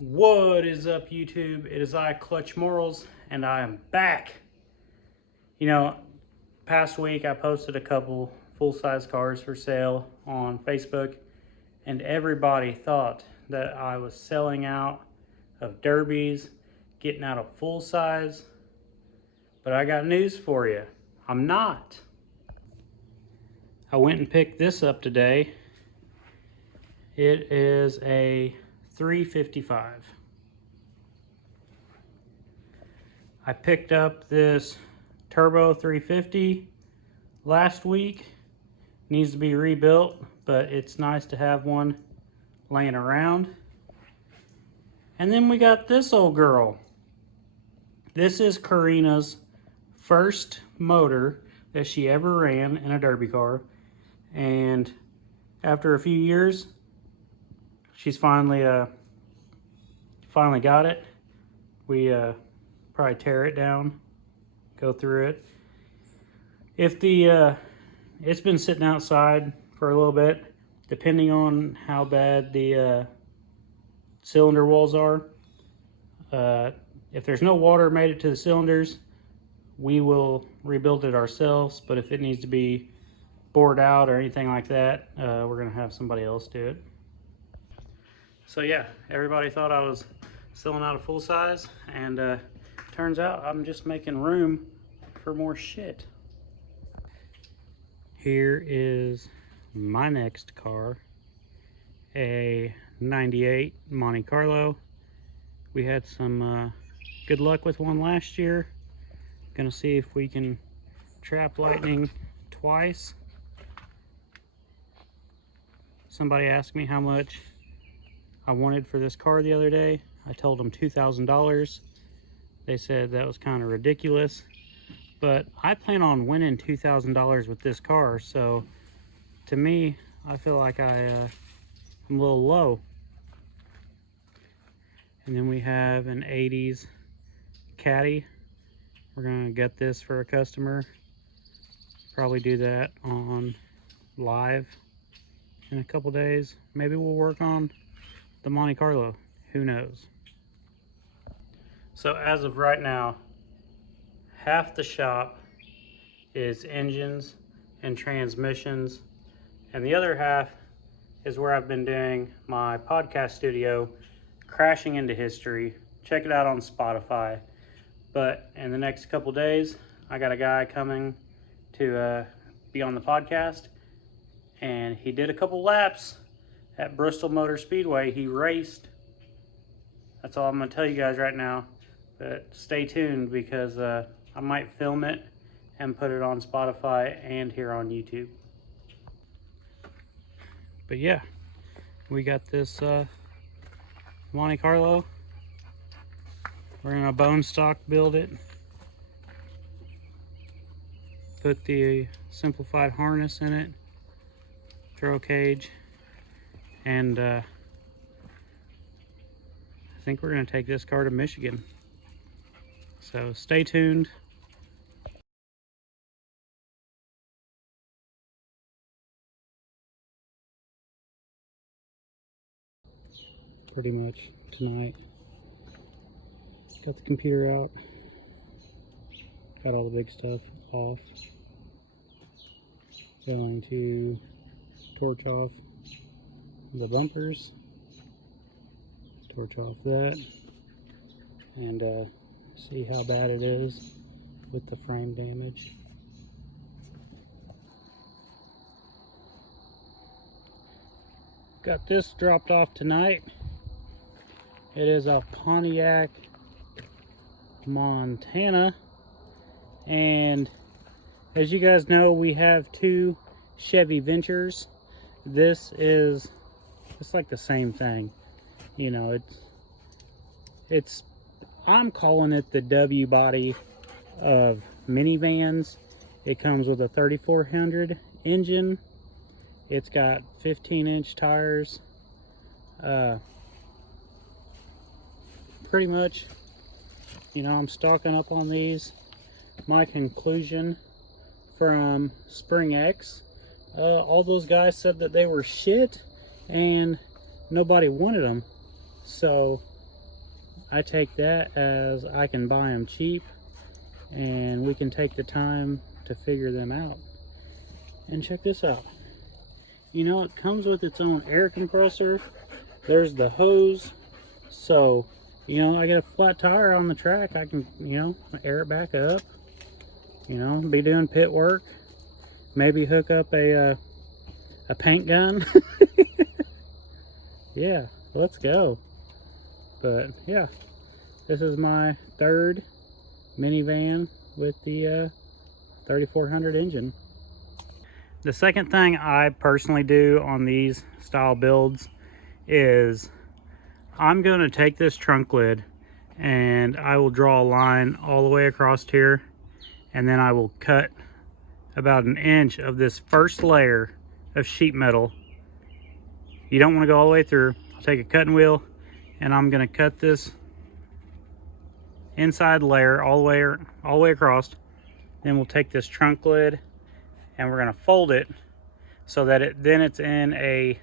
What is up, YouTube? It is I, Clutch Morals, and I am back. You know, past week I posted a couple full-size cars for sale on Facebook, and everybody thought that I was selling out of derbies, getting out of full-size, but I got news for you. I'm not. I went and picked this up today. It is a 355. I picked up this Turbo 350 last week. Needs to be rebuilt, but it's nice to have one laying around. And then we got this old girl. This is Karina's first motor that she ever ran in a derby car. And after a few years, she's finally got it. We probably tear it down, go through it. If the it's been sitting outside for a little bit, depending on how bad the cylinder walls are. If there's no water made it to the cylinders, we will rebuild it ourselves. But if it needs to be bored out or anything like that, we're gonna have somebody else do it. So yeah, everybody thought I was selling out a full size, and turns out I'm just making room for more shit. Here is my next car, a 98 Monte Carlo. We had some good luck with one last year. Gonna see if we can trap lightning twice. Somebody asked me how much I wanted for this car the other day. I told them $2,000. They said that was kind of ridiculous, but I plan on winning $2,000 with this car, so to me, I feel like I'm a little low. And then we have an 80s Caddy. We're gonna get this for a customer. Probably do that on live in a couple days. Maybe we'll work on the Monte Carlo, who knows. So as of right now, half the shop is engines and transmissions, and the other half is where I've been doing my podcast studio, Crashing into History. Check it out on Spotify. But in the next couple days, I got a guy coming to be on the podcast, and he did a couple laps at Bristol Motor Speedway. He raced. That's all I'm going to tell you guys right now. But stay tuned, because I might film it and put it on Spotify and here on YouTube. But yeah, we got this Monte Carlo. We're gonna bone stock build it. Put the simplified harness in it, throw cage, and I think we're gonna take this car to Michigan. So stay tuned. Pretty much tonight. Got the computer out. Got all the big stuff off. Going to torch off the bumpers. Torch off that. And see how bad it is with the frame damage. Got this dropped off tonight. It is a Pontiac, Montana, and as you guys know, we have two Chevy Ventures. It's like the same thing, you know. I'm calling it the W body of minivans. It comes with a 3400 engine. It's got 15-inch tires. Pretty much, you know, I'm stocking up on these. My conclusion from Spring X, all those guys said that they were shit and nobody wanted them. So I take that as I can buy them cheap, and we can take the time to figure them out. And check this out. You know, it comes with its own air compressor. There's the hose. So, you know, I get a flat tire on the track, I can, you know, air it back up. You know, be doing pit work. Maybe hook up a paint gun. Yeah, let's go. But yeah, this is my third minivan with the 3400 engine. The second thing I personally do on these style builds is I'm going to take this trunk lid and I will draw a line all the way across here, and then I will cut about an inch of this first layer of sheet metal. You don't want to go all the way through. I'll take a cutting wheel and I'm going to cut this inside layer all the way across. Then we'll take this trunk lid and we're going to fold it so that it's in a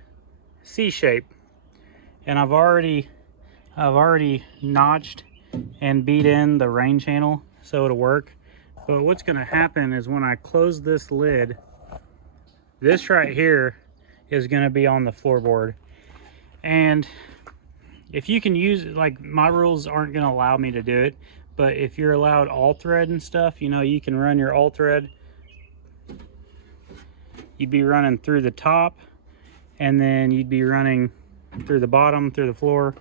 C shape. And I've already notched and beat in the rain channel so it'll work. But what's going to happen is when I close this lid, this right here is going to be on the floorboard. And if you can use it, like, my rules aren't going to allow me to do it, but if you're allowed all thread and stuff, you know, you can run your all thread. You'd be running through the top, and then you'd be running through the bottom, through the floor.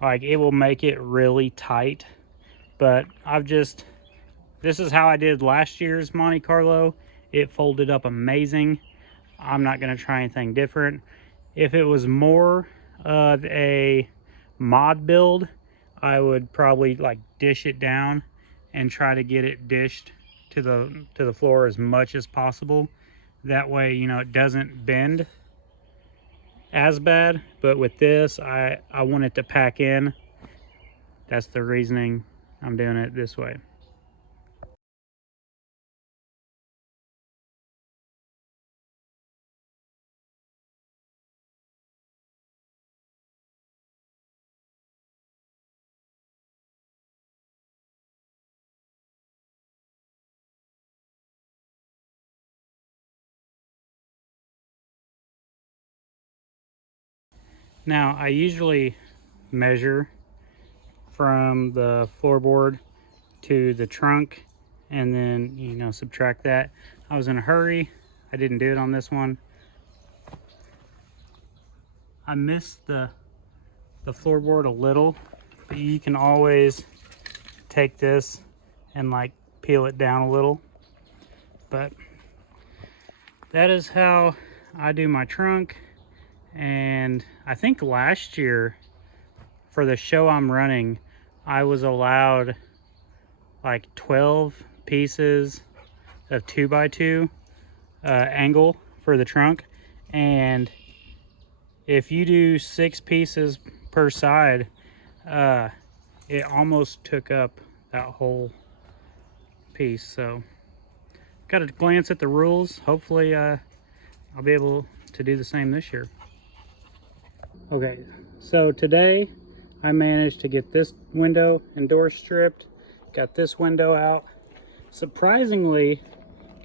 Like, it will make it really tight. But this is how I did last year's Monte Carlo. It folded up amazing. I'm not going to try anything different. If it was more of a mod build, I would probably like dish it down and try to get it dished to the floor as much as possible. That way, you know, it doesn't bend as bad. But with this, I want it to pack in. That's the reasoning I'm doing it this way. Now, I usually measure from the floorboard to the trunk and then, you know, subtract that. I was in a hurry. I didn't do it on this one. I missed the floorboard a little, but you can always take this and like peel it down a little. But that is how I do my trunk. And I think last year for the show I'm running, I was allowed like 12 pieces of 2x2 angle for the trunk. And if you do 6 pieces per side, it almost took up that whole piece. So got to glance at the rules. Hopefully I'll be able to do the same this year. Okay, so today I managed to get this window and door stripped, got this window out. Surprisingly,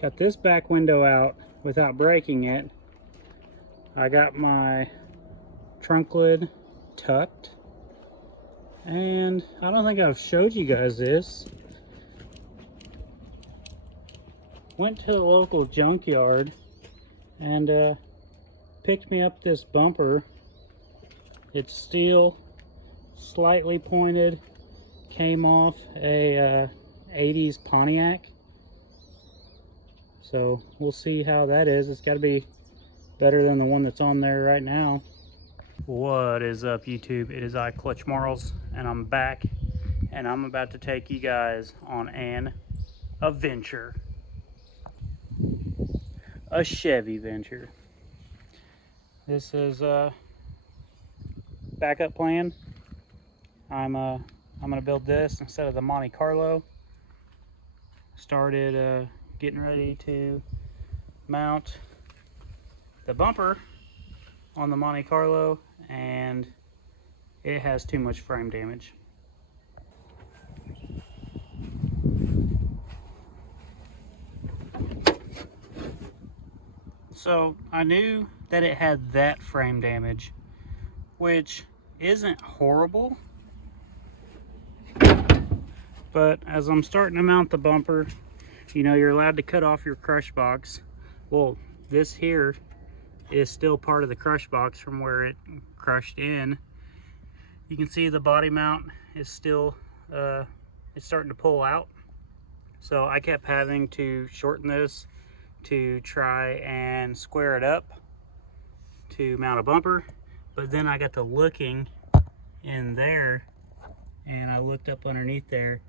got this back window out without breaking it. I got my trunk lid tucked, and I don't think I've showed you guys this. Went to the local junkyard and picked me up this bumper. It's steel, slightly pointed, came off a 80s Pontiac. So we'll see how that is. It's got to be better than the one that's on there right now. What is up, YouTube? It is I, Clutch Marles, and I'm back, and I'm about to take you guys on an adventure. A Chevy venture. This is backup plan. I'm gonna build this instead of the Monte Carlo. Started getting ready to mount the bumper on the Monte Carlo, and it has too much frame damage. So I knew that it had that frame damage, which isn't horrible. But as I'm starting to mount the bumper, you know, you're allowed to cut off your crush box. Well, this here is still part of the crush box from where it crushed in. You can see the body mount is still, it's starting to pull out. So I kept having to shorten this to try and square it up to mount a bumper. But then I got to looking in there, and I looked up underneath there,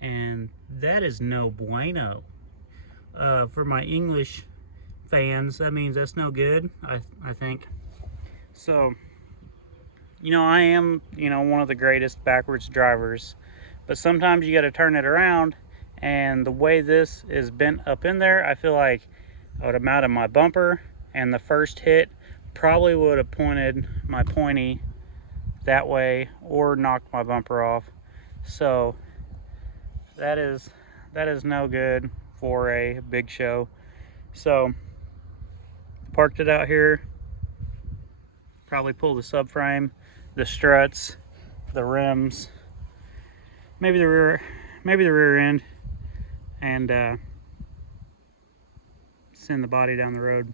and that is no bueno. For my English fans, that means that's no good, I think. So, you know, I am, you know, one of the greatest backwards drivers, but sometimes you got to turn it around, and the way this is bent up in there, I feel like I would have mounted my bumper, and the first hit probably would have pointed my pointy that way or knocked my bumper off. So that is no good for a big show. So parked it out here, probably pull the subframe, the struts, the rims, maybe the rear end, and send the body down the road.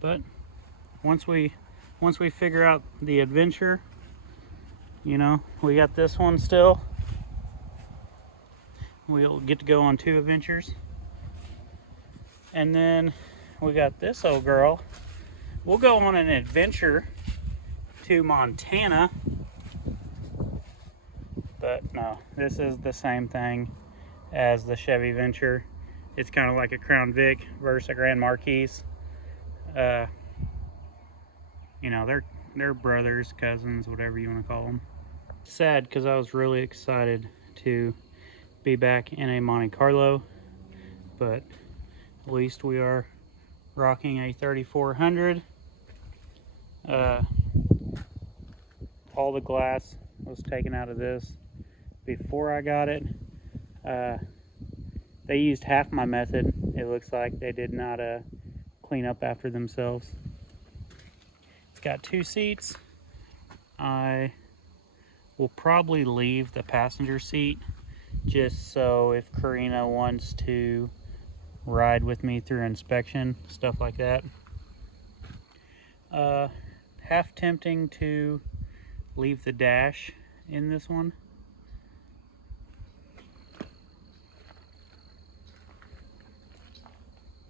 But once we figure out the adventure, you know, we got this one still. We'll get to go on 2 adventures. And then we got this old girl. We'll go on an adventure to Montana. But no, this is the same thing as the Chevy Venture. It's kind of like a Crown Vic versus a Grand Marquis. You know, they're brothers, cousins, whatever you want to call them. Sad because I was really excited to be back in a Monte Carlo, but at least we are rocking a 3400. All the glass was taken out of this before I got it. They used half my method. It looks like they did not clean up after themselves. It's got 2 seats. I will probably leave the passenger seat just so if Karina wants to ride with me through inspection, stuff like that. Half tempting to leave the dash in this one.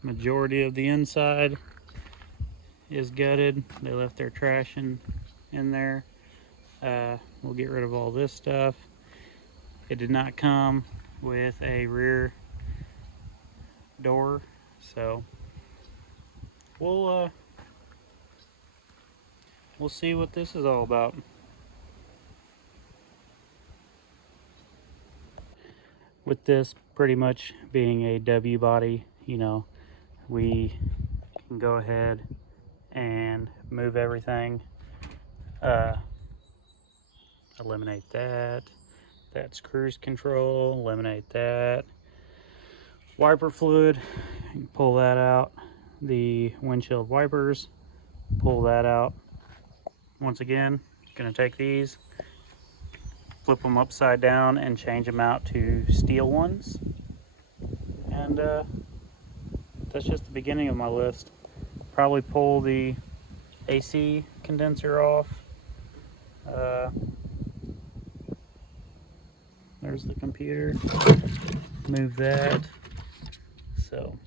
Majority of the inside is gutted. They left their trash in there. We'll get rid of all this stuff. It did not come with a rear door, so we'll see what this is all about. With this pretty much being a W body, you know, we can go ahead and move everything. Eliminate that. That's cruise control. Eliminate that. Wiper fluid, pull that out. The windshield wipers, pull that out. Once again, gonna take these, flip them upside down and change them out to steel ones. And that's just the beginning of my list. Probably pull the AC condenser off. There's the computer. Move that. So,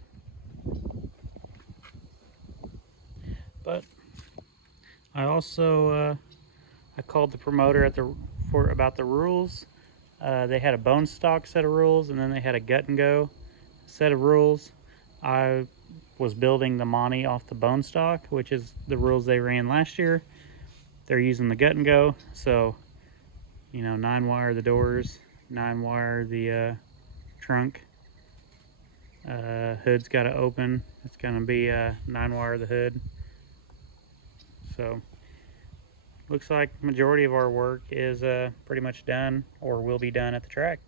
but I also I called the promoter about the rules. They had a bone stock set of rules, and then they had a gut and go set of rules. I was building the Monte off the bone stock, which is the rules they ran last year. They're using the gut and go, so you know, 9-wire the doors, 9-wire the trunk. Hood's got to open. It's going to be 9-wire the hood. So looks like majority of our work is pretty much done or will be done at the track.